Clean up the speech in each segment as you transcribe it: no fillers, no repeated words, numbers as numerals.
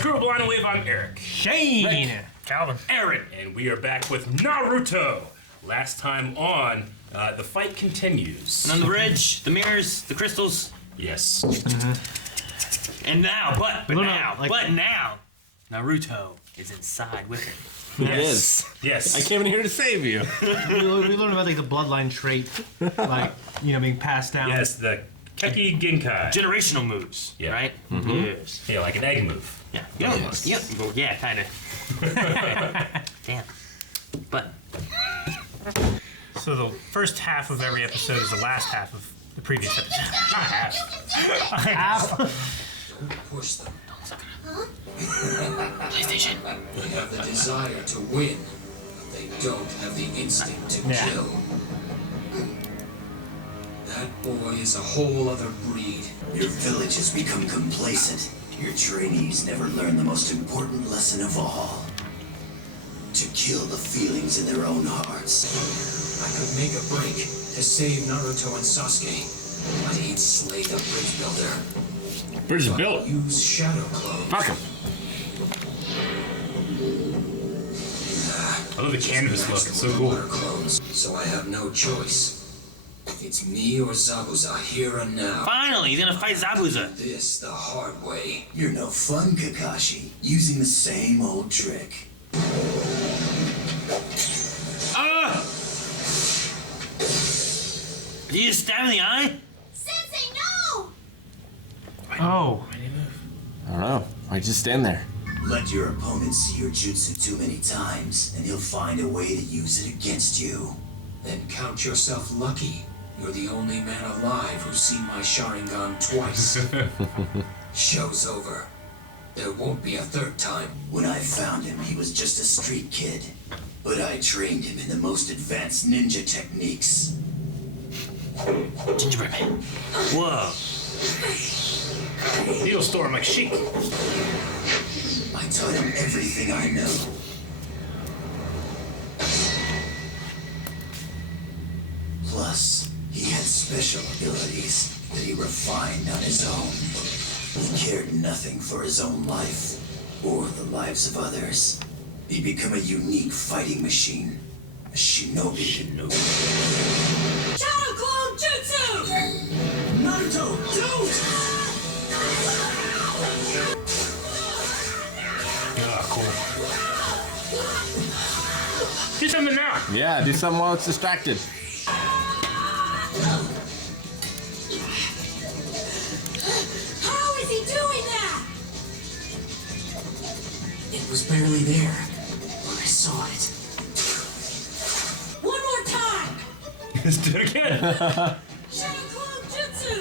Crew of Blind Wave, I'm Eric. Shane! Calvin. Aaron. And we are back with Naruto. Last time on, the fight continues. And on the bridge, the mirrors, the crystals. Yes. And now, but now, Naruto is inside with it. It is. Yes. I came in here to save you. we learned about like the bloodline trait, like, you know, being passed down. Yes, the Keki Genkai. Generational moves, Yeah. right? Mm-hmm. Yes. Yeah, like an egg move. Yeah. Yes. Yep. Well, yeah, kind of. Damn. But. So the first half of every episode is the last half of the previous episode. Not half. Don't push them. PlayStation. They have the desire to win, but they don't have the instinct to kill. That boy is a whole other breed. Your village has become complacent. Your trainees never learn the most important lesson of all. To kill the feelings in their own hearts. I could make a break to save Naruto and Sasuke, but he'd slay the bridge builder. Bridge But built. use shadow clones. Fuck him. I love the canvas look. It's so cool. Water clones, so I have no choice. It's me or Zabuza here and now. Finally, he's gonna fight Zabuza. This the hard way. You're no fun, Kakashi. Using the same old trick. Did you just stab in the eye? Sensei, no! Oh. I don't know. I just stand there. Let your opponent see your jutsu too many times, and he'll find a way to use it against you. Then count yourself lucky. You're the only man alive who's seen my Sharingan twice. Show's over. There won't be a third time. When I found him, he was just a street kid. But I trained him in the most advanced ninja techniques. Gingerbread man. Whoa. Needle storm like Sheik. I taught him everything I know. Plus, he had special abilities that he refined on his own. He cared nothing for his own life or the lives of others. He'd become a unique fighting machine. A shinobi. Shadow Clone Jutsu! Naruto, don't! Ah, cool. Do something now. Yeah, do something while it's distracted. How is he doing that? It was barely there, but I saw it. One more time! Let's do it again. Shadow Clone Jutsu!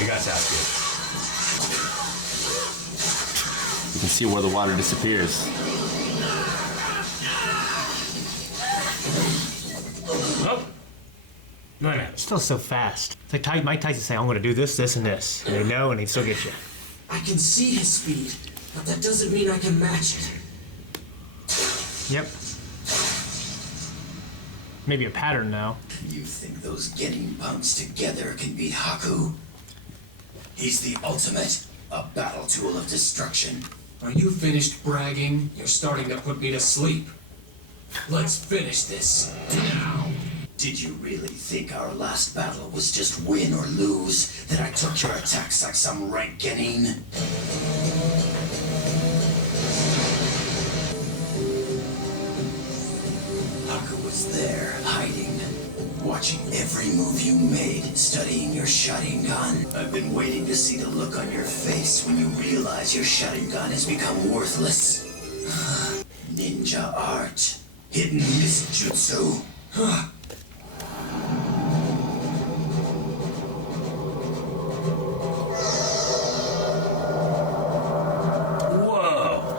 We got Sasuke. You can see where the water disappears. Oh. No, no. Still so fast. It's like Mike Tyson saying, I'm going to do this, this, and this. And they know, and they still get you. I can see his speed, but that doesn't mean I can match it. Yep. Maybe a pattern now. You think those getting punks together can beat Haku? He's the ultimate, a battle tool of destruction. Are you finished bragging? You're starting to put me to sleep. Let's finish this now. Did you really think our last battle was just win or lose? That I took your attacks like some rank genin? Haku was there, hiding, watching every move you made, studying your Sharingan. I've been waiting to see the look on your face when you realize your Sharingan has become worthless. Ninja art, hidden misjutsu.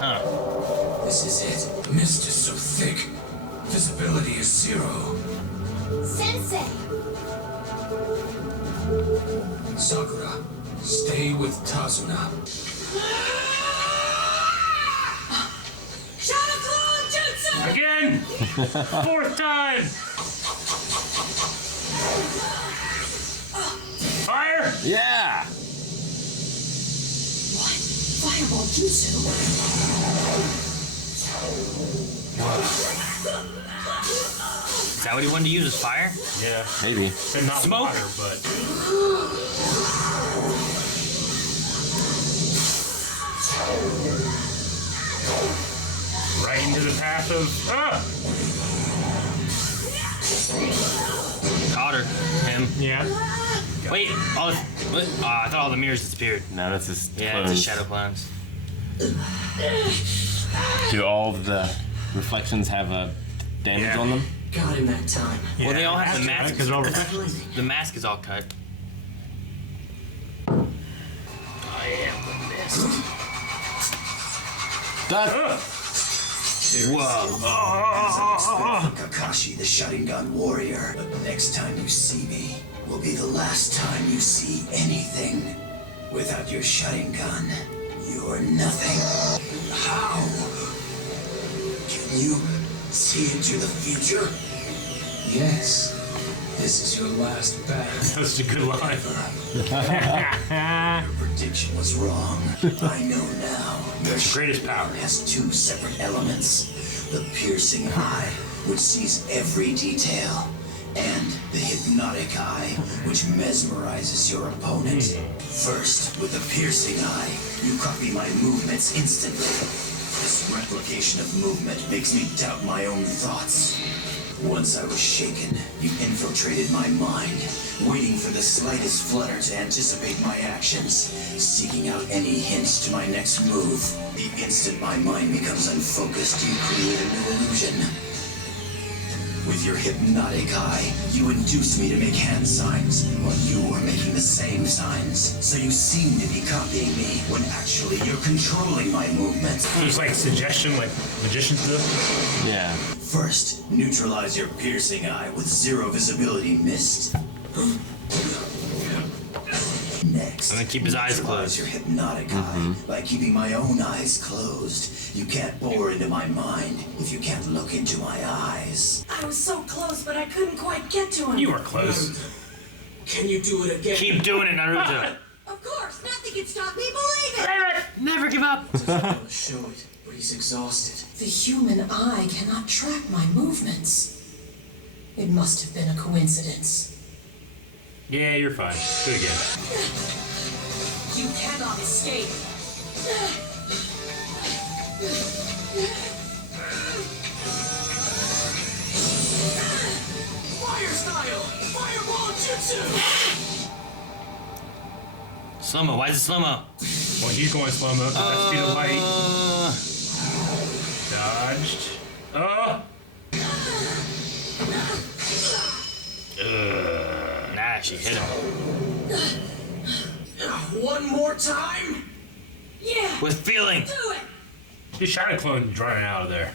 Whoa. This is it. The mist is so thick. Visibility is 0. Sensei! Sakura, stay with Tazuna. Shadow Clone Jutsu! Again. Fourth time. fire? Yeah. What? Fireball jutsu? Is that what he wanted to use? Was fire? Yeah. Maybe. And not Smoke? water, but. Right into the path of. Caught her. Him. Yeah. Wait. What? Oh, I thought all the mirrors disappeared. No, that's just Yeah, clones. it's the shadow clones. Do all of the reflections have a damage Yeah. on them? Got him that time. Well, they all have the Right, mask. because they're all reflections. The mask is all cut. I am the mist. Done. Whoa. Kakashi, the Sharingan warrior. But next time you see me will be the last time you see anything. Without your Sharingan, you're nothing. How? Can you see into the future? Yes. This is your last battle. That's a good line. Your prediction was wrong. I know now. Your Greatest power. Sharingan has two separate elements. The piercing eye, which sees every detail, and the hypnotic eye, which mesmerizes your opponent. First, with the piercing eye, you copy my movements instantly. This replication of movement makes me doubt my own thoughts. Once I was shaken, you infiltrated my mind, waiting for the slightest flutter to anticipate my actions, seeking out any hints to my next move. The instant my mind becomes unfocused, you create a new illusion. With your hypnotic eye, you induced me to make hand signs, while you were making the same signs. So you seem to be copying me, when actually you're controlling my movements. It's like suggestion, like magicians do. Yeah. First, neutralize your piercing eye with zero visibility mist. Next, And then keep his eyes neutralize closed. your hypnotic eye by keeping my own eyes closed. You can't bore into my mind if you can't look into my eyes. I was so close, but I couldn't quite get to him. You were close. Can you do it again? Keep doing it, Naruto. Of course, nothing can stop me. Believe it. Never give up. I'll show it, but he's exhausted. The human eye cannot track my movements. It must have been a coincidence. Yeah, you're fine. Do it again. You cannot escape. Fire style! Fireball jutsu! Slow-mo. Why is it slow-mo? Well, he's going slow mo. That's speed of light. Dodged. Nah, she hit him. One more time? Yeah. With feeling. Do it. He shot a clone running out of there.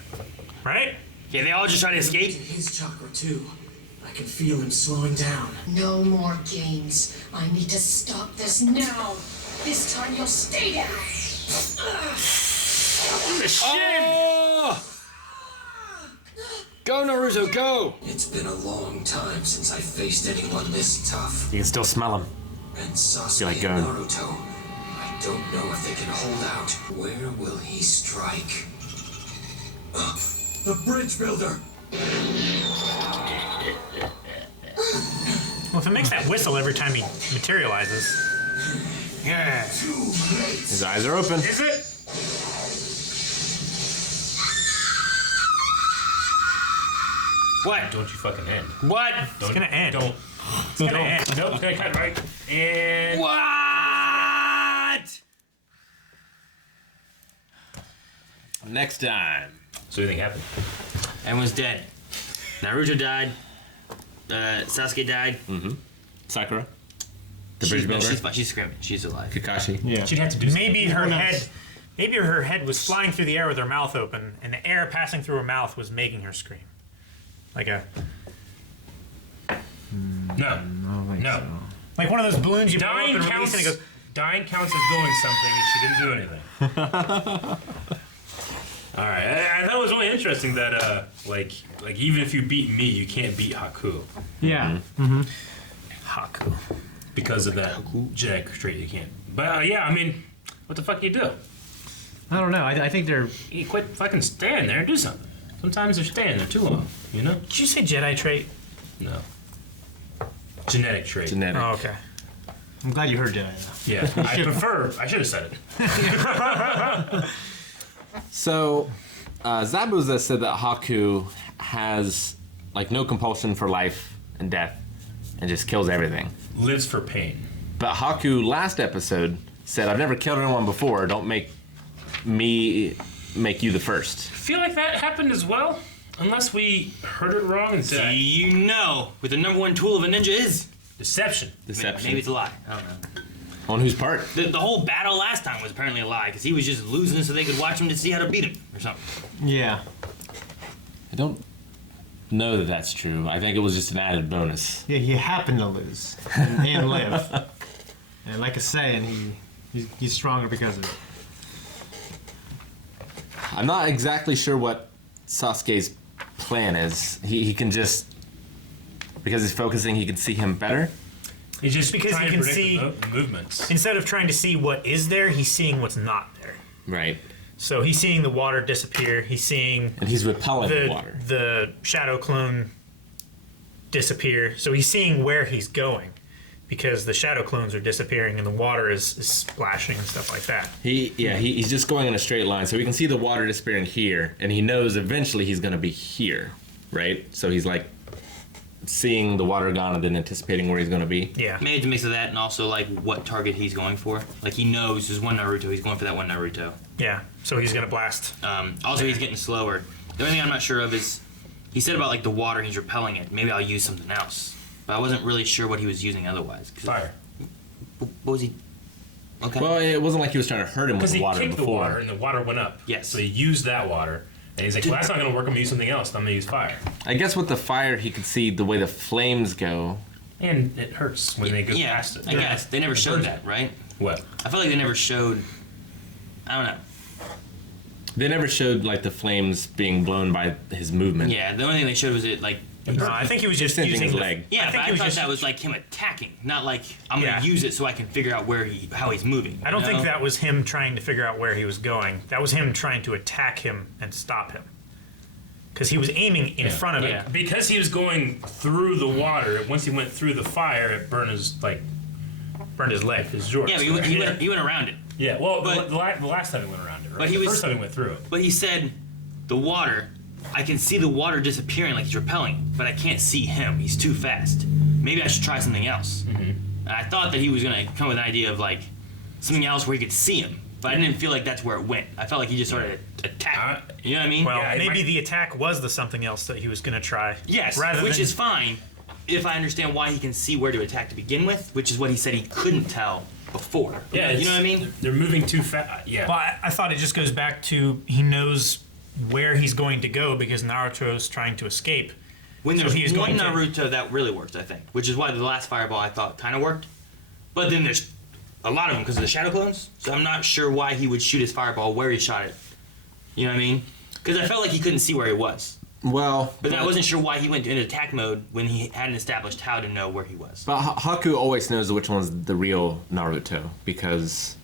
Right? Yeah, they all just try to To escape. his chakra too. I can feel him slowing down. No more games. I need to stop this now. This time you'll stay down. Oh! Go, Naruto, go! It's been a long time since I faced anyone this tough. You can still smell them. And Sasuke like and going. Naruto, I don't know if they can hold out. Where will he strike? The bridge builder! Well, if it makes that whistle every time he materializes. Yeah. His eyes are open. Is it? What? Don't you fucking end. What? Don't, gonna end. Don't. It's gonna end. Nope, it's gonna cut right. And. What? Next time. So anything happened? Everyone's dead. Naruto died. Sasuke died. Sakura. The She's, bridge no, builder. she's fine. She's screaming. She's alive. Kakashi. Yeah. She'd have to do Maybe her Who knows? head. Maybe her head was flying through the air with her mouth open, and the air passing through her mouth was making her scream. Like a No. No. like one of those balloons you blow up Dying and counts. release, and it goes. Dying counts as doing something, and she didn't do anything. All right. I thought it was really interesting that like even if you beat me, you can't beat Haku. Yeah. Haku. because of that genetic trait you can't. But yeah, I mean, what the fuck do you do? I don't know. I think they're. You quit fucking standing there and do something. Sometimes they're standing there too long, you know? Did you say Jedi trait? No. Genetic trait. Genetic. Oh, okay. I'm glad you heard Jedi. Yeah, I should have said it. So, Zabuza said that Haku has like no compulsion for life and death, and just kills everything. Lives for pain. But Haku last episode said, "I've never killed anyone before. Don't make me make you the first." I feel like that happened as well, unless we heard it wrong and Do said you know what the number one tool of a ninja is? deception. Deception. Maybe it's a lie. I don't know. On whose part? The whole battle last time was apparently a lie because he was just losing so they could watch him to see how to beat him or something. Yeah. I don't know that that's true. I think it was just an added bonus. Yeah, he happened to lose and live. And like I say, and he's stronger because of it. I'm not exactly sure what Sasuke's plan is. He can just, because he's focusing, he can see him better. He's just Because trying he to can predict see- the movements. Instead of trying to see what is there, he's seeing what's not there. Right. So he's seeing the water disappear. He's seeing And he's repelling the the water. the shadow clone disappear. So he's seeing where he's going, because the shadow clones are disappearing and the water is splashing and stuff like that. He's just going in a straight line. So he can see the water disappearing here, and he knows eventually he's going to be here, right? So he's like seeing the water gone and then anticipating where he's going to be. Yeah. Maybe it's a mix of that and also like what target he's going for. Like he knows there's one Naruto, he's going for that one Naruto. Yeah. So he's gonna blast. Also, he's getting slower. The only thing I'm not sure of is he said about like the water, he's repelling it. Maybe I'll use something else, but I wasn't really sure what he was using otherwise. Fire. What was he? Okay. Well, it wasn't like he was trying to hurt him with Because the he water kicked before. the water and the water went up. Yes. So he used that water. And he's like, well, that's not going to work. I'm going to use something else. I'm going to use fire. I guess with the fire, he could see the way the flames go. And it hurts when they go yeah, past it. I guess they never showed burns that, right? What? I feel like they never showed. I don't know. They never showed like the flames being blown by his movement. Yeah, the only thing they showed was it like. No, I think he was just Sensing using his the leg. Yeah, but I thought just, that was like him attacking, not like I'm Yeah. gonna use it so I can figure out how he's moving. I don't you think know? that was him trying to figure out where he was going. That was him trying to attack him and stop him. Because he was aiming in front of Yeah. it. Because he was going through the water, once he went through the fire, it burned his leg, his jorts. Yeah, but he went around it. Yeah, well, but- the last time he went around it, right? But he the was- first time he went through it. But he said, the water, I can see the water disappearing like he's repelling, but I can't see him. He's too fast. Maybe I should try something else. Mm-hmm. And I thought that he was going to come with an idea of like something else where he could see him, but I didn't feel like that's where it went. I felt like he just started attacking. You know what I mean? Well, Yeah, it maybe might- the attack was the something else that he was going to try. Yes, rather which than, is fine if I understand why he can see where to attack to begin with, which is what he said he couldn't tell before. Yeah, you know what I mean? They're moving too fast. Yeah. Well, I thought it just goes back to he knows where he's going to go because Naruto's trying to escape. When So there's he's one going to- Naruto that really works, I think, which is why the last fireball I thought kind of worked. But then there's a lot of them because of the shadow clones, so I'm not sure why he would shoot his fireball where he shot it. You know what I mean? Because I felt like he couldn't see where he was. Well, But I wasn't sure why he went into attack mode when he hadn't established how to know where he was. But Haku always knows which one's the real Naruto because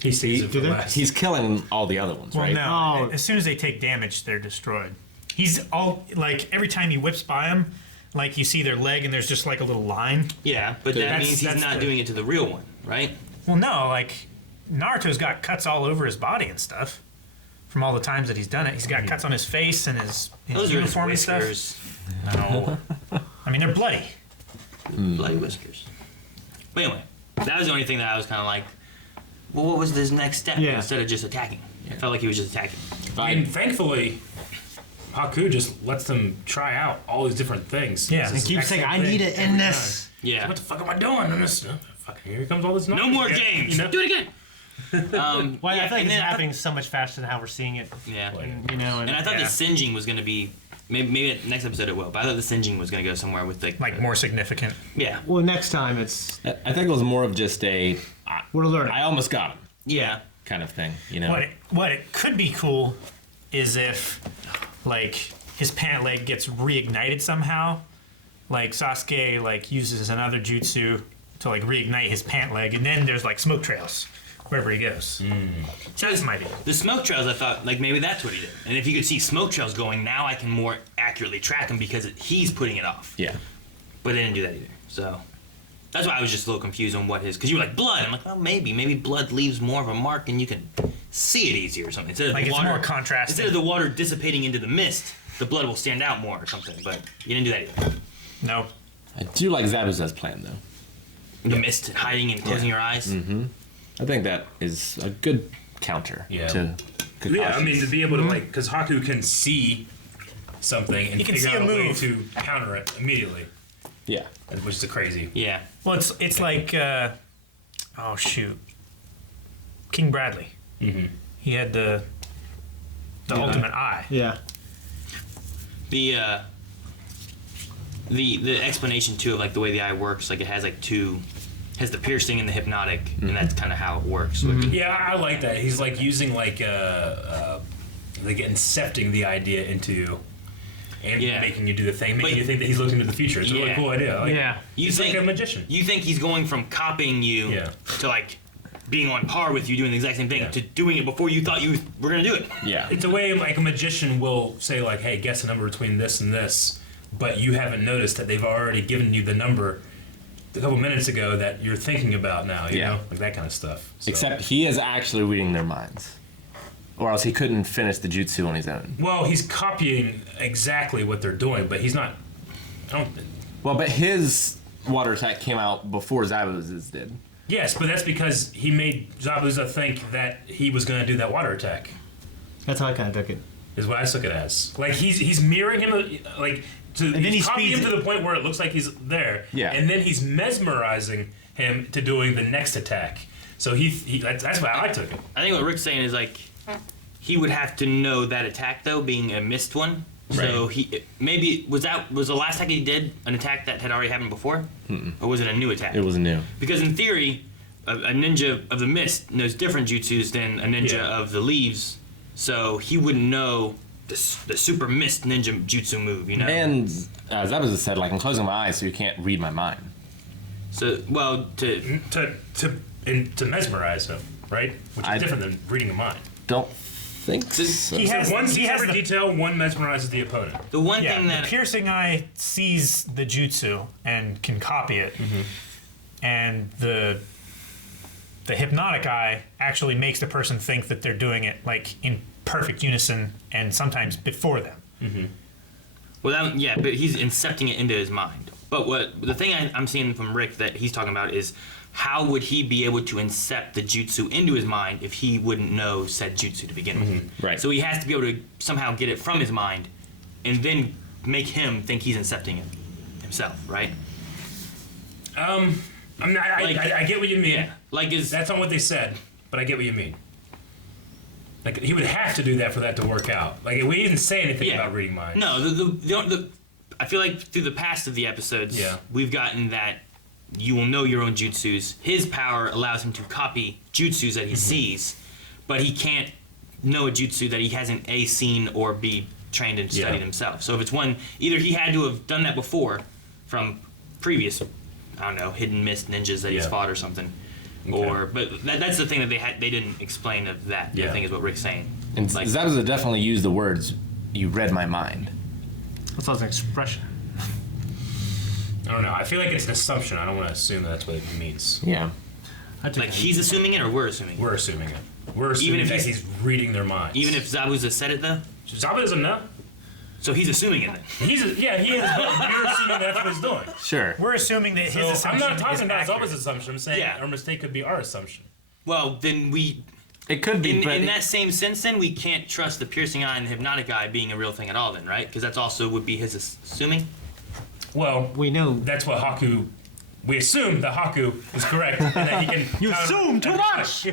he sees it for last. he's killing all the other ones, Well, right? no. Oh. As soon as they take damage, they're destroyed. He's all like every time he whips by him, like you see their leg and there's just like a little line. Yeah, but that That's- means he's that's not the- doing it to the real one, right? Well, no, like Naruto's got cuts all over his body and stuff from all the times that he's done it. He's got cuts on his face and his Those are his uniform and stuff. whiskers. No, I mean they're bloody. Bloody whiskers. But anyway, that was the only thing that I was kind of like, well, what was his next step Yeah. instead of just attacking? I felt like he was just attacking. And thankfully, Haku just lets them try out all these different things. Yeah. It's And the keeps exact saying, same "I thing need it in every this." time. Yeah. What the fuck am I doing? I'm just, fucking, here comes all this noise. No more again, games. You know? Do it again. Well, yeah, I think and it's then happening so much faster than how we're seeing it. Yeah. You know, And I thought Yeah. the singeing was going to be, maybe next episode it will, but I thought the singeing was going to go somewhere with Like more significant. yeah. well, next time it's I think it was more of just a we're learning. I almost got him Yeah. kind of thing, you know. What it could be cool is if like his pant leg gets reignited somehow, like Sasuke like uses another jutsu to like reignite his pant leg, and then there's like smoke trails wherever he goes. So that's my idea. The smoke trails, I thought, like, maybe that's what he did. And if you could see smoke trails going, now I can more accurately track him because he's putting it off. Yeah. But they didn't do that either. So that's why I was just a little confused on what his... Because you were like, blood. I'm like, well, maybe blood leaves more of a mark and you can see it easier or something. Instead of Like the it's water, more contrasting. Instead of the water dissipating into the mist, the blood will stand out more or something. But you didn't do that either. No. I do like Zabuza's plan, though. The mist hiding and closing your eyes. I think that is a good counter Yeah. to Kakashi's. Yeah, I mean, to be able to, like, because Haku can see something and He can figure see out a a way move. to counter it immediately, Yeah. which is crazy. Yeah. Well, it's like oh shoot, King Bradley. Mm-hmm. He had the ultimate eye. Yeah. The explanation too of like the way the eye works, like it has like has the piercing and the hypnotic, and that's kind of how it works. Yeah, I like that. He's like using like incepting the idea into you and Yeah. making you do the thing, making But- you think that he's looking into the future. It's a really Yeah. cool idea. I like it. Yeah. He's like a magician. You think he's going from copying you Yeah. to like being on par with you doing the exact same thing Yeah. to doing it before you thought you were gonna do it. Yeah. It's a way like a magician will say like, "Hey, guess a number between this and this," but you haven't noticed that they've already given you the number a couple minutes ago that you're thinking about now. You Yeah. know, like that kind of stuff. So- Except he is actually reading their minds. Or else he couldn't finish the jutsu on his own. well, he's copying exactly what they're doing, but he's not. I don't. Well, but his water attack came out before Zabuza's did. Yes, but that's because he made Zabuza think that he was going to do that water attack. That's how I kind of took it. Is what I took it as. Like he's mirroring him, like then he he's copying him speeds to the point where it looks like he's there. Yeah. And then he's mesmerizing him to doing the next attack. So that's why I took it. I think what Rick's saying is like he would have to know that attack though, being a missed one. So he maybe was the last attack he did an attack that had already happened before, or was it a new attack? It was new. Because in theory, a ninja of the mist knows different jutsus than a ninja Yeah. of the leaves, so he wouldn't know the super mist ninja jutsu move, you know. And Zabuza said, like, I'm closing my eyes so you can't read my mind. So well to To mesmerize him, right? Which is different than reading a mind. Don't think so. He has One he sees has every the, detail, one mesmerizes the opponent. the one yeah, thing that the piercing eye sees the jutsu and can copy it, and the hypnotic eye actually makes the person think that they're doing it like in perfect unison and sometimes before them. but he's incepting it into his mind. But the thing I'm seeing from Rick that he's talking about is how would he be able to incept the jutsu into his mind if he wouldn't know said jutsu to begin with? Right. So he has to be able to somehow get it from his mind, and then make him think he's incepting it himself, right? I mean, I get what you mean. Yeah. Like That's not what they said, but I get what you mean. Like he would have to do that for that to work out. Like we didn't say anything about reading minds. No, I feel like through the past of the episodes, we've gotten that you will know your own jutsus. His power allows him to copy jutsus that he sees, but he can't know a jutsu that he hasn't A, seen or B, trained and studied himself. So if it's one, either he had to have done that before from previous, I don't know, hidden mist ninjas that he's fought or something. Or, but that's the thing that they didn't explain of that. I think is what Rick's saying. And Like- Zabuza definitely used the words, you read my mind. That's also an expression. I don't know. I feel like it's an assumption. I don't want to assume that's what it means. Yeah. I took Like he's assuming it or we're assuming it? We're assuming it. We're assuming if that he's- he's reading their minds. Even if Zabuza said it though? Zabuza doesn't know. So he's assuming it then. He is. But you're assuming that's what he's doing. Sure. We're assuming that his So I'm assumption not talking is about accurate. Zabuza's assumption. I'm saying our mistake could be our assumption. Well, then It could be, but in that same sense, then we can't trust the piercing eye and the hypnotic eye being a real thing at all, then, right? Because that's also would be his assuming. Well, We know. that's what Haku. We assume that Haku is correct and that he can. You assume too much!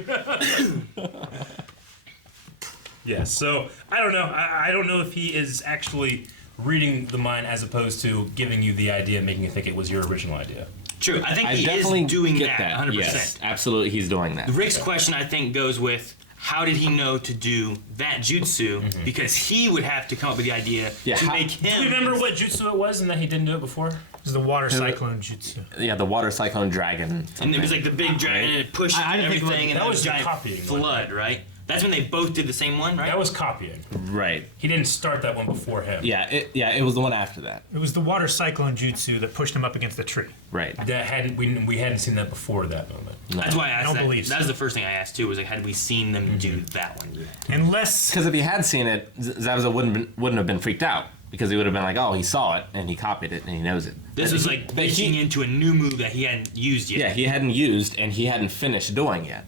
Yeah. So I don't know. I don't know if he is actually reading the mind as opposed to giving you the idea, and making you think it was your original idea. True, I think I he definitely is doing get that, that. 100%. Yes, absolutely, he's doing that. Rick's question, I think, goes with how did he know to do that jutsu? Because he would have to come up with the idea to make Do you him. remember what jutsu it was and that he didn't do it before? It was the water cyclone jutsu. Yeah, the water cyclone dragon. And it was like the big dragon, and it pushed I didn't think everything, and that that was was the giant copying one, flood, right? That's when they both did the same one, right? That was copying. Right. He didn't start that one before him. Yeah. It was the one after that. It was the water cyclone jutsu that pushed him up against the tree. Right. That hadn't we hadn't seen that before that moment. That's why I asked don't that. believe That was so. the first thing I asked too. Was like, had we seen them do that one yet? Unless Because if he had seen it, Zabuza wouldn't have been freaked out because he would have been like, oh, he saw it and he copied it and he knows it. This was like pitching into a new move that he hadn't used yet. Yeah, he hadn't used and he hadn't finished doing yet.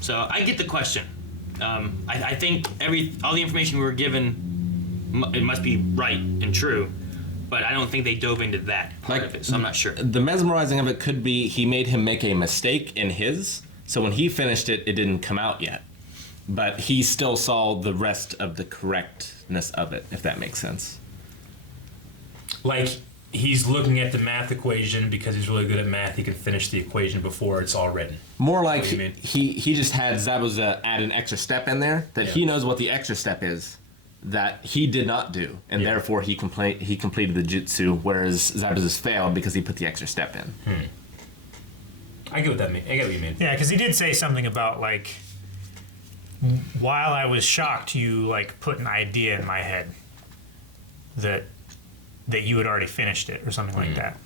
So I get the question. I think all the information we were given, it must be right and true, but I don't think they dove into that part of it. So I'm not sure. The mesmerizing of it could be he made him make a mistake in his, so when he finished it, it didn't come out yet. But he still saw the rest of the correctness of it, if that makes sense. Like he's looking at the math equation because he's really good at math. He can finish the equation before it's all written. More like What do you mean? he just had Zabuza add an extra step in there that he knows what the extra step is that he did not do, and Yeah. therefore he completed the jutsu, whereas Zabuza's failed because he put the extra step in. I get what that mean. I get what you mean. yeah, because he did say something about like, while I was shocked, you like put an idea in my head that you had already finished it or something like that.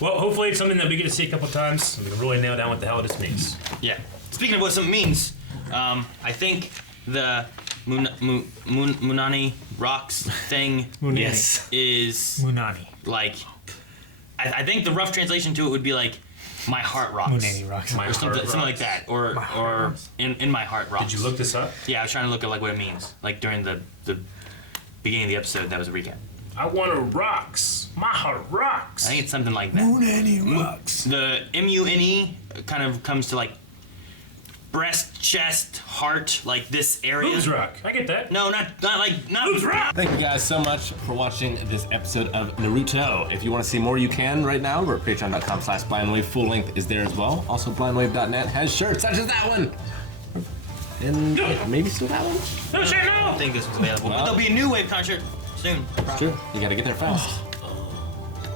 Well, hopefully it's something that we get to see a couple times. And we can really nail down what the hell this means. Yeah. Speaking of what something means, I think the Munani rocks thing Yes. is Munani. like. I think the rough translation to it would be like, my heart rocks. Munani rocks. My Or something, heart something like rocks. that, or in my heart rocks. Did you look this up? Yeah, I was trying to look at like what it means. Like during the beginning of the episode, that was a recap. I want to rocks. My heart rocks. I think it's something like that. Munani rocks. The MUNE kind of comes to like breast, chest, heart, like this area. Boobs rock. I get that. No, not Boobs rock. Thank you guys so much for watching this episode of Naruto. If you want to see more, you can right now. We're at patreon.com/blindwave. Full length is there as well. Also, blindwave.net has shirts such as that one. And maybe still that one? No shit, I no. don't think this was available. But there'll be a new Wave concert soon. True. You gotta get there fast.